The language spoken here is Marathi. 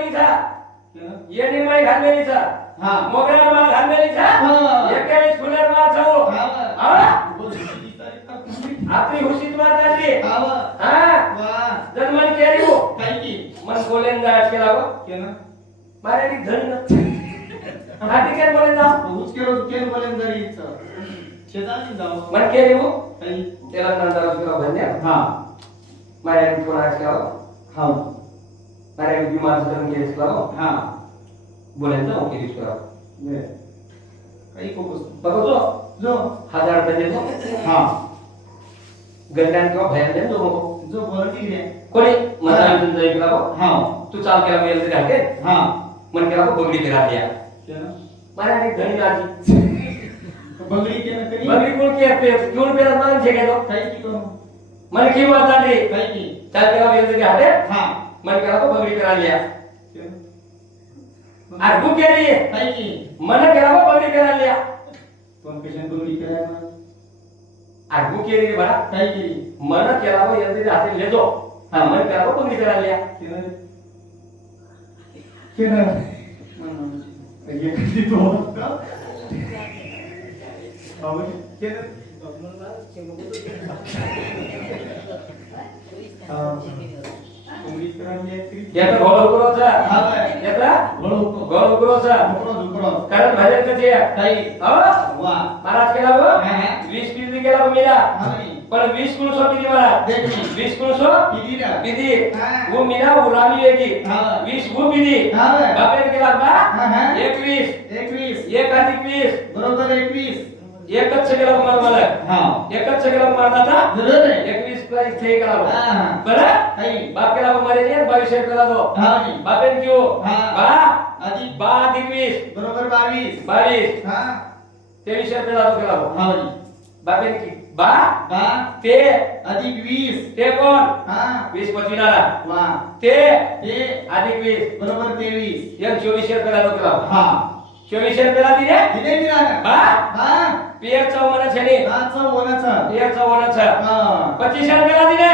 निर्मलीचा ये निर्मली घालमेलीचा हा मोगऱ्याला माळ घालमेलीचा हा. 21 फुलेर माळ चालू हा आपली हुशीत मार झाली हा जन्मन केली हो मन बोलेन जायच केला गो मारे ती धन हा ठीक आहे बोले जा मन केली हो त्याला नंतर केला धन्य मारे फोन केला मारे बीमार जन्म केस केला बोले जा ओके केला बघो जो 1000 रुपये देतो गंड्यान किंवा भयान देतो जो बोलती रे कोणी मला आणून जाईल केला तू चाल केला मेल तरी हाके मन केला बगडी फिरा दिया मारे आणि धनी नाची बगडी कोण के पे क्यों पेला मन छे गेलो मन की बात आली चाल केला मेल तरी हाके मन केला बगडी फिरा लिया আর বুকে দিয়ে তাই কি মনে কেরাবো বগড়ি কেরা লিয়া কোন পেশেন্ট বগড়ি কেরা আর বুকে দিয়ে বড়া তাই কি মনে কেরাবো এতে হাতে লেজো মনে কেরাবো বগড়ি কেরা লিয়া কেনা ये किती तो अब केना याचा गोळ उकरोचा याचा गोळ उकरोचा कारण भजन कसे काही वा महाराज केला वो 20 पीडी केला मेला पण 20 कुल सो पीडी महाराज 20 कुल सो पीडी वो मेला उराली येगी 20 वो पीडी बापेन केला बा 21 एक अधिक 20 बरोबर 21 एकच केला मला एकच केला मारता जरूर आहे 21 प्लस 3 केला बरं बाप केला मारे ने 22 केला तो बापेन क्यों बा अधिक 20 बरोबर 22 23 केला तो केला बापेन की बा ते अधिक 20 ते कोण 20 पचिनाला ते अधिक 20 बरोबर 23 एक 24 केला तो केला 24 पेला दिले बा पियर 54 छे ने 54 25 पेला दिले